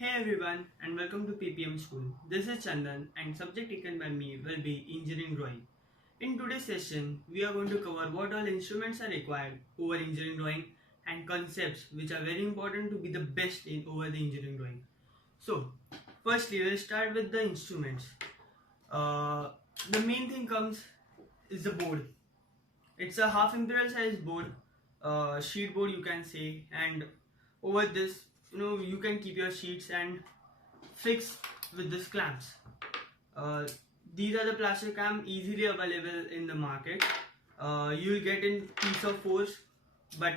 Hey everyone and welcome to PPM School. This is Chandan and subject taken by me will be engineering drawing. In today's session, we are going to cover what all instruments are required over engineering drawing and concepts which are very important to be the best in over the engineering drawing. So, firstly, we'll start with the instruments. The main thing comes is the board. It's a half imperial size board, sheet board you can say, and over this you can keep your sheets and fix with these clamps. Uh, these are the plastic clamp easily available in the market. You'll get in piece of 4s, but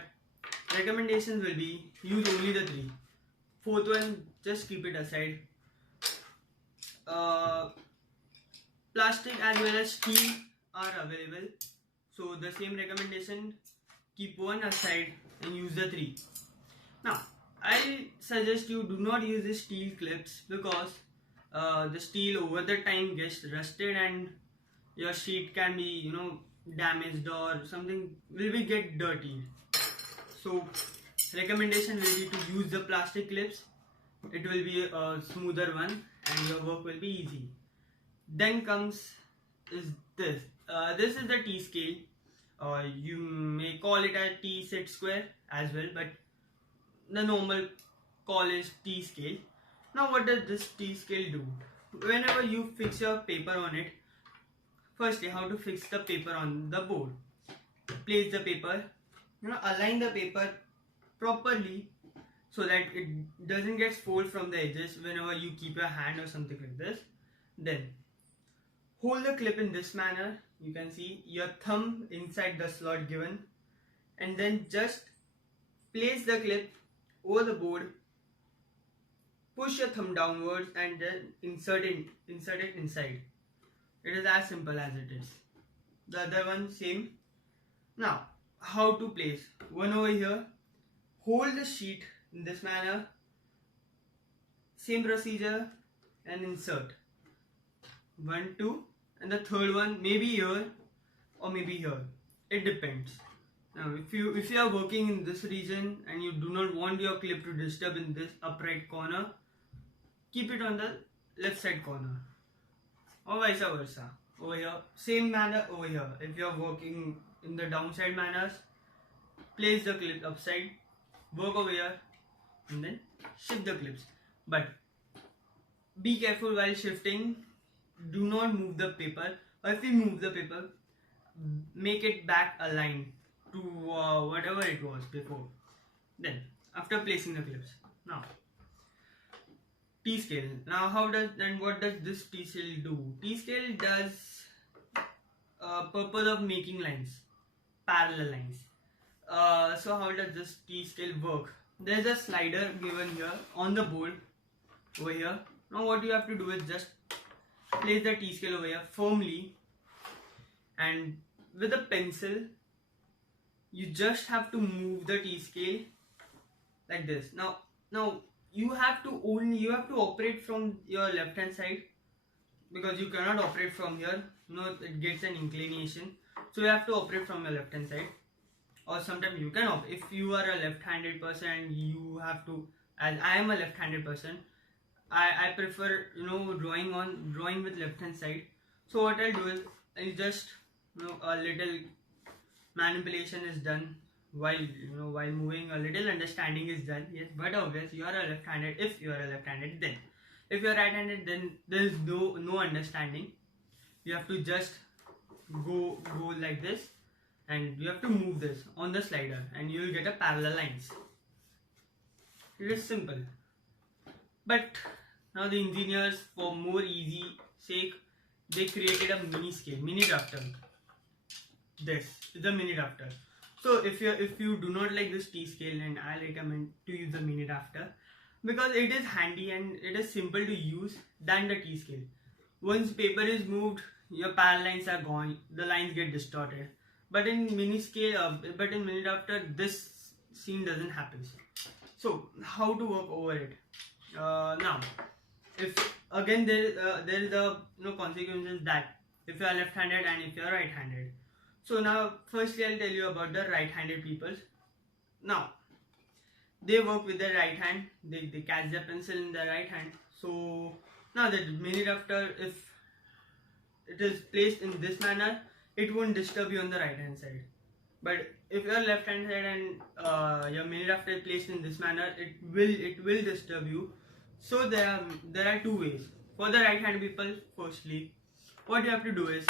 recommendations will be use only the 3. Fourth one, just keep it aside. Uh, Plastic as well as steel are available, so the same recommendation, keep one aside and use the 3. Now I suggest you do not use the steel clips because the steel over the time gets rusted and your sheet can be damaged or something will be get dirty. So recommendation will be to use the plastic clips. It will be a smoother one and your work will be easy. Then comes is this. This is the T scale. You may call it a T set square as well, but the normal call is T scale. Now what does this T scale do? Whenever you fix your paper on it, firstly how to fix the paper on the board. Place the paper, align the paper properly so that it doesn't get fold from the edges whenever you keep your hand or something like this. Then hold the clip in this manner. You can see your thumb inside the slot given, and then just place the clip over the board, push your thumb downwards and then insert it inside. It is as simple as it is. The other one same. Now how to place? One over here, hold the sheet in this manner, same procedure, and insert. 1, 2, and the third one maybe here or maybe here. It depends. Now if you are working in this region and you do not want your clip to disturb in this upright corner, keep it on the left side corner, or vice versa. Over here, same manner over here. If you are working in the downside manners, place the clip upside, work over here, and then shift the clips. But be careful while shifting. Do not move the paper, or if you move the paper, make it back aligned to whatever it was before. Then after placing the clips, now T scale. Now what does this T scale do? T scale does purpose of making lines, parallel lines. So how does this T scale work? There is a slider given here on the board over here. Now what you have to do is just place the T scale over here firmly, and with a pencil you just have to move the T scale like this. Now you have to operate from your left hand side, because you cannot operate from here. It gets an inclination, so you have to operate from your left hand side. Or sometimes you can if you are a left-handed person, you have to, as I am a left-handed person, I prefer drawing with left hand side. So what I'll do is just a little manipulation is done while moving, a little understanding is done. Yes, but obviously you are a left-handed. If you are a left-handed, then if you are right-handed, then there is no understanding. You have to just go like this, and you have to move this on the slider, and you will get a parallel lines. It is simple. But now the engineers, for more easy sake, they created a mini drafter. This is the mini drafter. So if you do not like this T scale, then I recommend to use the mini drafter, because it is handy and it is simple to use than the T scale. Once paper is moved, your parallel lines are gone, the lines get distorted. But in mini drafter, this scene doesn't happen. So how to work over it? Now, if again there is a consequences that if you are left-handed and if you are right-handed. So now firstly I'll tell you about the right-handed people. Now they work with their right hand. They catch their pencil in their right hand. So now the mini rafter, if it is placed in this manner, it won't disturb you on the right hand side. But if your left hand side and your mini rafter is placed in this manner, it will disturb you. So there are two ways for the right hand people. Firstly, what you have to do is,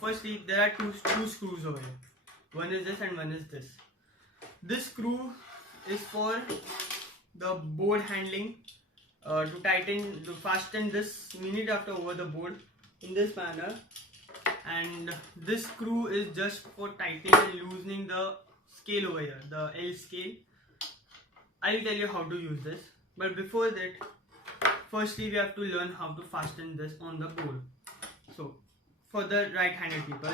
firstly, there are two screws over here. One is this and one is this. This screw is for the board handling, to fasten this mini rafter over the board in this manner, and this screw is just for tightening and loosening the scale over here, the L scale. I will tell you how to use this, but before that, firstly we have to learn how to fasten this on the board. So for the right-handed people,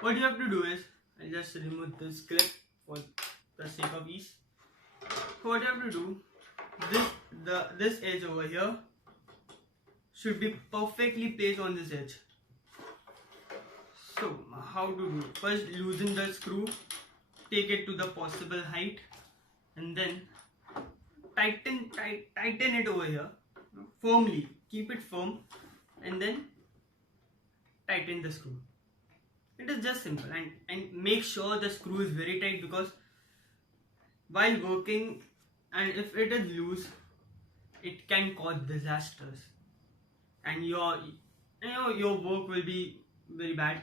what you have to do is, I'll just remove this clip for the sake of ease. So what you have to do, this edge over here should be perfectly placed on this edge. So how to do? First, loosen the screw, take it to the possible height, and then tighten it over here firmly. Keep it firm, and then tighten the screw. It is just simple, and make sure the screw is very tight, because while working, and if it is loose, it can cause disasters, and your work will be very bad.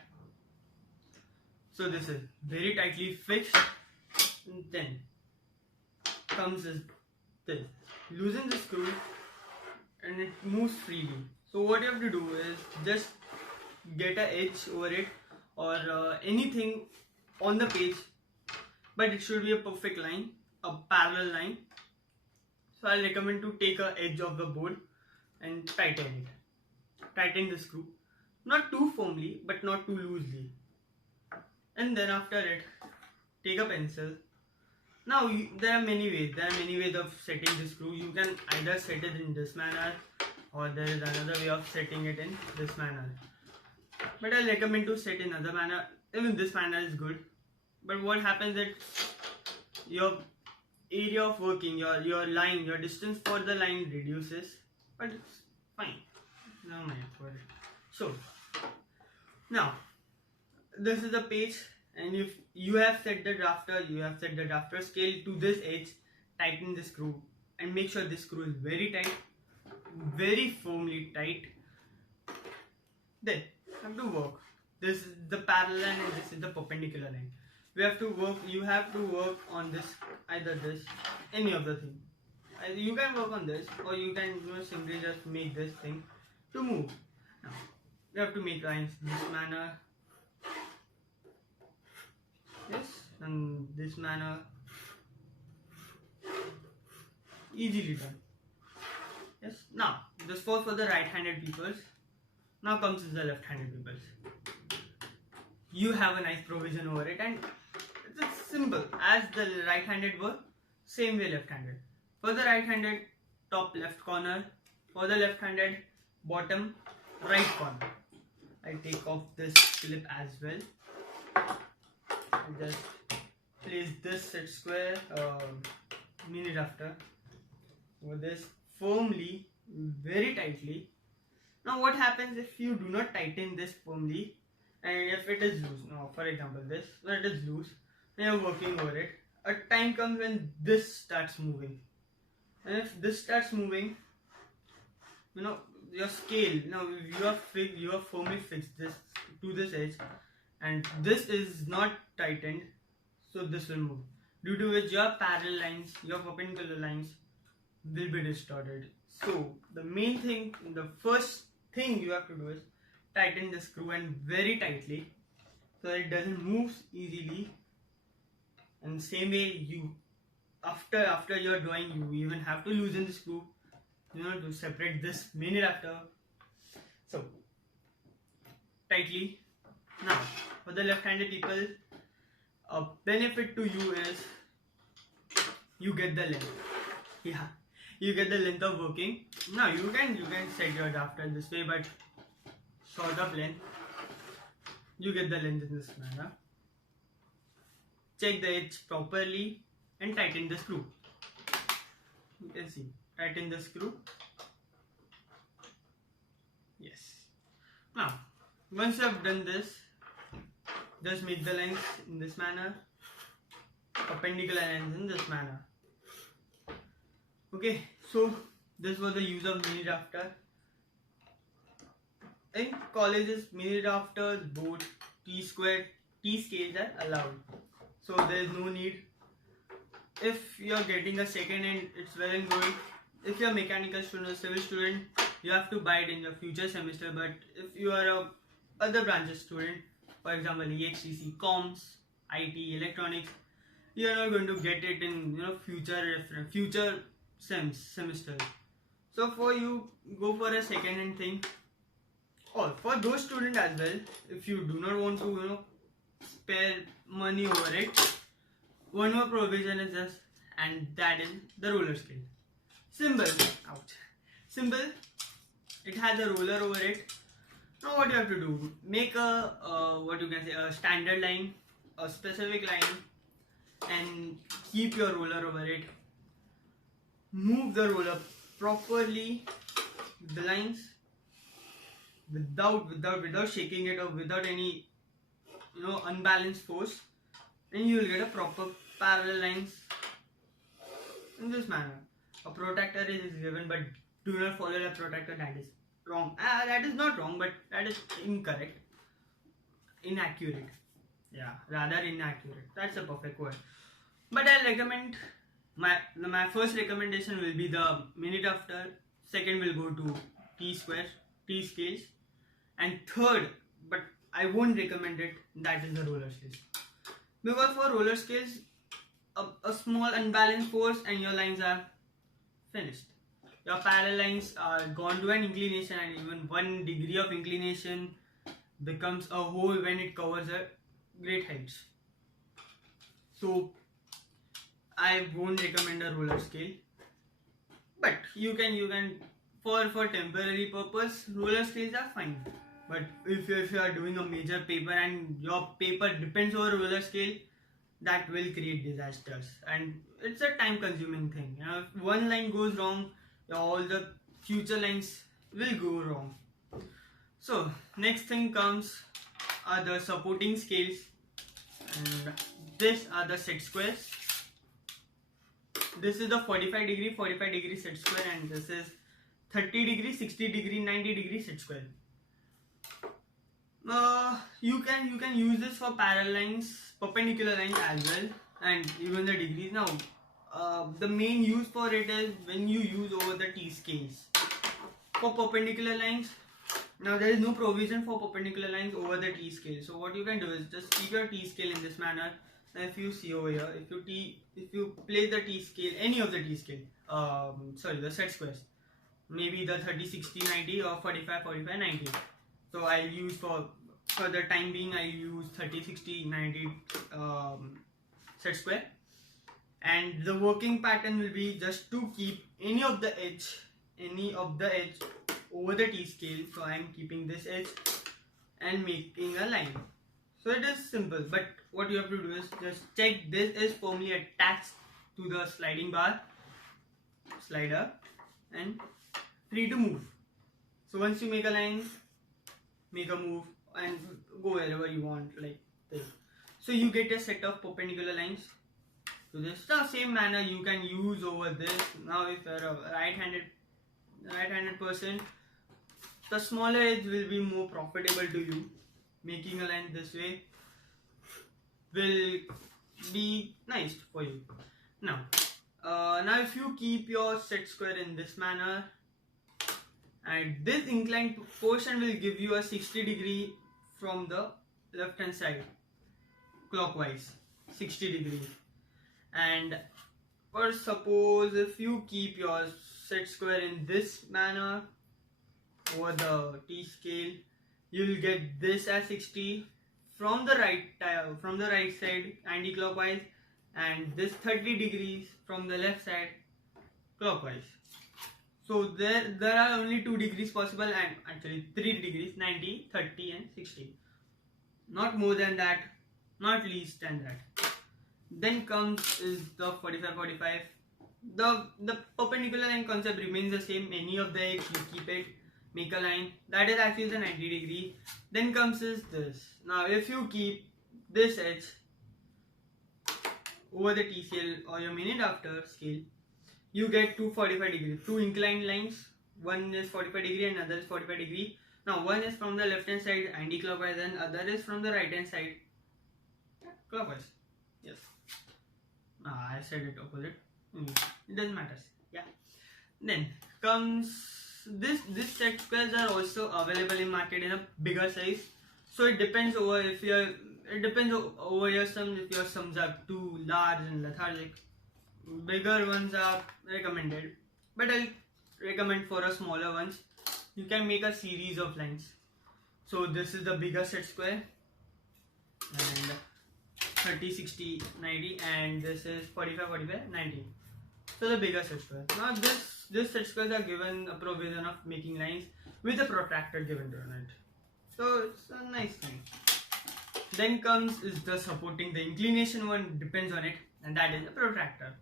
So this is very tightly fixed, and then comes this. Loosen the screw and it moves freely. So what you have to do is just get an edge over it, or anything on the page, but it should be a perfect line, a parallel line. So I recommend to take an edge of the board and tighten it. Tighten the screw, not too firmly but not too loosely. And then after it, take a pencil. Now there are many ways. There are many ways of setting the screw. You can either set it in this manner, or there is another way of setting it in this manner. But I recommend to set in another manner. Even this manner is good. But what happens is your area of working, your line, your distance for the line reduces. But it's fine. No mind for it. So now this is the page. And if you have set the drafter scale to this edge, tighten the screw and make sure this screw is very tight, very firmly tight. Then have to work. This is the parallel line and this is the perpendicular line. You have to work on this, either this, any of the thing. You can work on this, or you can simply just make this thing to move. Now you have to make lines this manner. Yes, and this manner, easily done. Yes, now this for the right-handed peoples. Now comes the left-handed peoples. You have a nice provision over it, and it's simple as the right-handed were, same way left-handed. For the right-handed, top left corner. For the left-handed, bottom right corner. I take off this clip as well. Just place this set square mini rafter over this firmly, very tightly. Now what happens if you do not tighten this firmly, and if it is loose? Now for example this, when it is loose and you are working over it, a time comes when this starts moving, and if this starts moving, your scale, you are firmly fixed this to this edge, and this is not tightened, so this will move, due to which your parallel lines, your perpendicular lines will be distorted. So the main thing, the first thing you have to do is tighten the screw, and very tightly, so that it doesn't move easily. And same way, after you're drawing, you even have to loosen the screw, to separate this mini rafter. So tightly. Now for the left-handed people, a benefit to you is you get the length. Yeah, you get the length of working. Now you can set your rafter this way, but short of length, you get the length in this manner. Check the edge properly, and tighten the screw. You can see, tighten the screw. Yes. Now, once you have done this, just make the lines in this manner, perpendicular lines in this manner. Okay, so this was the use of mini drafter. In colleges, mini drafters, both T-square, T-scales are allowed. So there is no need. If you are getting a second hand, it's well and good. If you are a mechanical student or civil student, you have to buy it in your future semester. But if you are a other branches student, for example EHCC, comms, IT, electronics, you are not going to get it in future semesters. So for you, go for a second hand thing. Or for those students as well, if you do not want to spare money over it, one more provision is this, and that is the roller scale. Simple, ouch. Simple. It has a roller over it. Now what you have to do? Make a a standard line, a specific line, and keep your roller over it. Move the roller properly, the lines, without shaking it or without any unbalanced force, and you will get a proper parallel lines in this manner. A protractor is given, but do not follow the protractor. That is wrong. That is not wrong, but that is incorrect, inaccurate. Yeah, rather inaccurate. That's a perfect word. But I'll recommend my first recommendation will be the mini drafter. Second will go to T-square, T-scales, and third, but I won't recommend it, that is the roller scales. Because for roller scales, a small unbalanced force and your lines are finished. Your parallel lines are gone to an inclination, and even 1 degree of inclination becomes a hole when it covers a great heights. So I won't recommend a roller scale, but you can for temporary purpose, roller scales are fine. But if you are doing a major paper and your paper depends on roller scale, that will create disasters, and it's a time consuming thing. If one line goes wrong, all the future lines will go wrong. So next thing comes are the supporting scales, and these are the set squares. This is the 45 degree set square, and this is 30 degree, 60 degree, 90 degree set square. You can use this for parallel lines, perpendicular lines as well, and even the degrees. Now the main use for it is when you use over the T-scales. For perpendicular lines, now there is no provision for perpendicular lines over the T-scale. So what you can do is just keep your T-scale in this manner. And if you see over here, if you place the T-scale, any of the T-scale, the set squares, maybe the 30, 60, 90 or 45, 45, 90. So I'll use for the time being, I use 30, 60, 90 set square. And the working pattern will be just to keep any of the edge over the T-scale. So I am keeping this edge and making a line. So it is simple, but what you have to do is just check this is firmly attached to the sliding bar, slider, and free to move. So once you make a line, make a move and go wherever you want, like this. So you get a set of perpendicular lines to this. The same manner you can use over this. Now if you're a right-handed person, the smaller edge will be more profitable to you. Making a line this way will be nice for you. Now if you keep your set square in this manner, and this inclined portion will give you a 60 degree from the left hand side, clockwise 60 degrees. And or suppose if you keep your set square in this manner over the T-scale, you will get this as 60 from the right side anti-clockwise, and this 30 degrees from the left side clockwise. So there are only 2 degrees possible, and actually 3 degrees, 90, 30 and 60. Not more than that, not least than that. Then comes is the 45-45. The perpendicular line concept remains the same. Any of the x you keep it, make a line that is actually the 90 degree. Then comes is this. Now if you keep this edge over the TCL or your minute after scale, you get 245 degree, two inclined lines. One is 45 degree and another is 45 degree. Now one is from the left hand side anti-clockwise and other is from the right hand side clockwise. Yes. I said it opposite. It doesn't matter. Yeah. Then comes this set squares are also available in market in a bigger size. So it depends over if your over your sums. If your sums are too large and lethargic, bigger ones are recommended. But I'll recommend for a smaller ones. You can make a series of lines. So this is the bigger set square and 30, 60, 90, and this is 45, 45, 90. So the bigger set square. Now this set squares are given a provision of making lines with a protractor given to it. So it's a nice thing. Then comes is the supporting. The inclination one depends on it, and that is a protractor.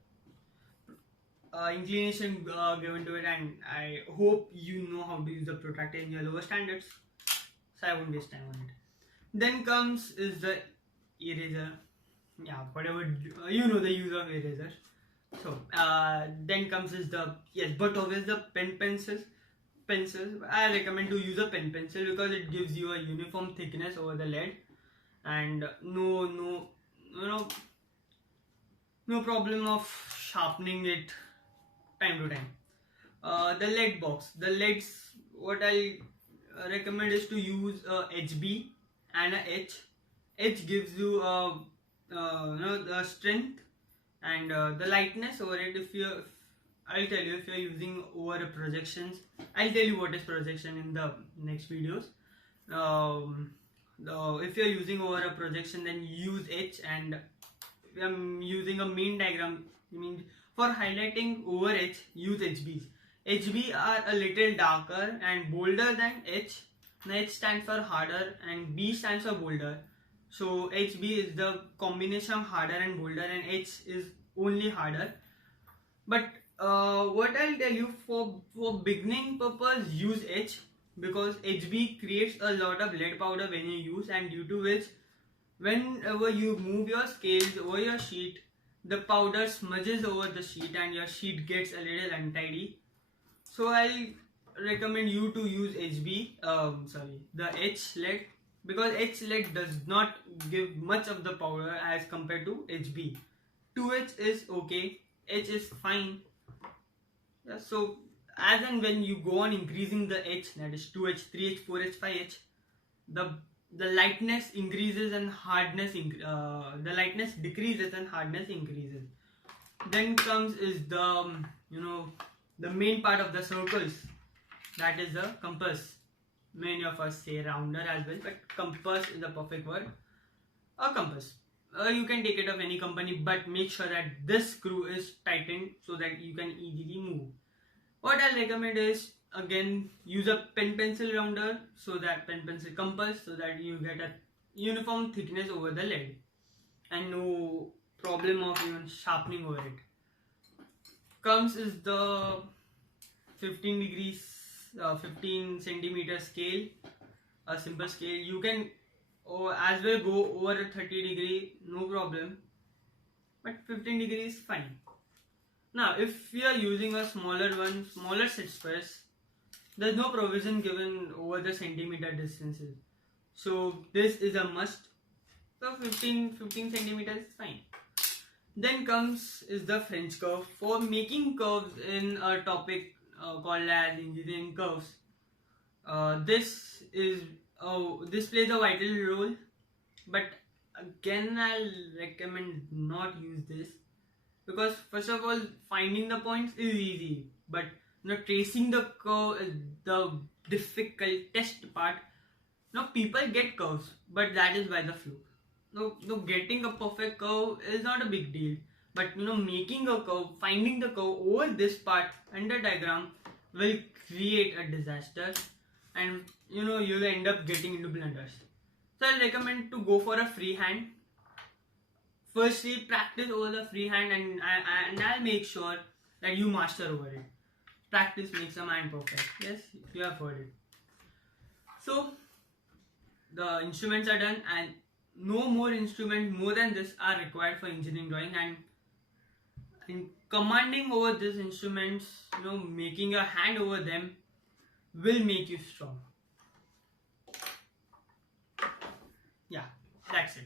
Inclination given to it, and I hope you know how to use the protractor in your lower standards, so I won't waste time on it. Then comes is the eraser. Yeah, whatever you know the use of eraser. So then comes is the but always the pencils. I recommend to use a pen pencil because it gives you a uniform thickness over the lead, and no problem of sharpening it time to time. The lead box. The leads, what I recommend is to use a HB and a H. H gives you the strength and the lightness over it. I'll tell you if you're using over a projections. I'll tell you what is projection in the next videos. If you're using over a projection, then use H, and if I'm using a main diagram, for highlighting over H, use HBs. HB are a little darker and bolder than H. Now H stands for harder and B stands for bolder. So HB is the combination of harder and bolder, and H is only harder. But what I'll tell you, for beginning purpose, use H, because HB creates a lot of lead powder when you use, and due to which whenever you move your scales over your sheet, the powder smudges over the sheet and your sheet gets a little untidy. So I'll recommend you to use the H lead, because H lead does not give much of the powder as compared to HB. 2H is okay, H is fine. Yeah, so as and when you go on increasing the H, that is 2H, 3H, 4H, 5H, the lightness increases and hardness the lightness decreases and hardness increases. Then comes is the the main part of the circles, that is the compass. Many of us say rounder as well, but compass is the perfect word. A compass. You can take it of any company, but make sure that this screw is tightened so that you can easily move. What I recommend is, again, use a pen pencil rounder, so that pen pencil compass, so that you get a uniform thickness over the lead and no problem of even sharpening over it. Comes is the 15 centimeter scale, a simple scale. You can as well go over a 30 degree, no problem, but 15 degrees is fine. Now if you are using a smaller set squares, there's no provision given over the centimeter distances, so this is a must. So 15 centimeters is fine. Then comes is the French curve. For making curves in a topic called as engineering curves, this plays a vital role, but again I'll recommend not use this, because first of all, finding the points is easy, but tracing the curve is the difficult test part. Now people get curves, but that is by the fluke. No, getting a perfect curve is not a big deal, but making a curve, finding the curve over this part under diagram will create a disaster, and you'll end up getting into blunders. So I'll recommend to go for a freehand. firstly practice over the freehand, and I'll make sure that you master over it. Practice makes a man perfect. Yes, you have heard it. So the instruments are done, and no more instruments more than this are required for engineering drawing. And commanding over these instruments, making a hand over them will make you strong. Yeah, that's it.